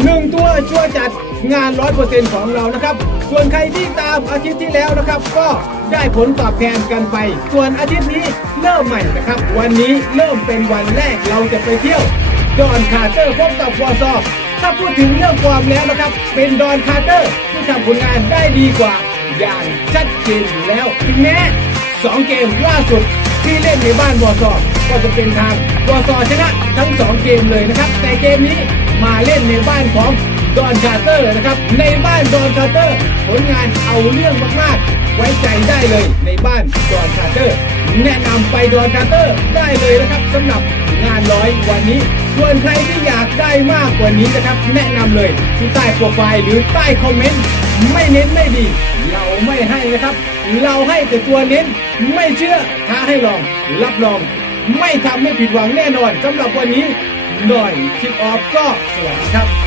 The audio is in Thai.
หนึ่งตัวช่วยจัดงานร้อยเปอร์เซ็นต์ของเรานะครับ ส่วนใครที่ตามอาทิตย์ที่แล้วนะครับ ก็ได้ผลตอบแทนกันไป ส่วนอาทิตย์นี้เริ่มใหม่นะครับ วันนี้เริ่มเป็นวันแรกเราจะไปเที่ยวดอนคาร์เตอร์พบกับวอซอถ้าพูดถึงเรื่องความแล้วนะครับ เป็นดอนคาร์เตอร์ที่ทำผลงานได้ดีกว่าอย่างชัดเจนอยู่แล้วถึงแม้สองเกมล่าสุดที่เล่นในบ้านวอซอก็จะเป็นทางวอซอชนะทั้งสองเกมเลยนะครับ แต่เกมนี้ มาเล่นในบ้านของดอนคาร์เตอร์นะครับ ในบ้านดอนคาร์เตอร์ ผลงานเอาเรื่องมากๆ ไว้ใจได้เลยในบ้านดอนคาร์เตอร์ แนะนำไปดอนคาร์เตอร์ได้เลยนะครับสำหรับงานร้อยวันนี้ ส่วนใครที่อยากได้มากกว่านี้นะครับ แนะนำเลยที่ใต้โปรไฟล์หรือใต้คอมเมนต์ไม่เน้นไม่ดี เราไม่ให้นะครับ เราให้แต่ตัวเน้นไม่เชื่อท้าให้ลองรับรอง ไม่ทำให้ผิดหวังแน่นอนสำหรับวันนี้ หน่อยคิกออฟก็สวัสดีครับ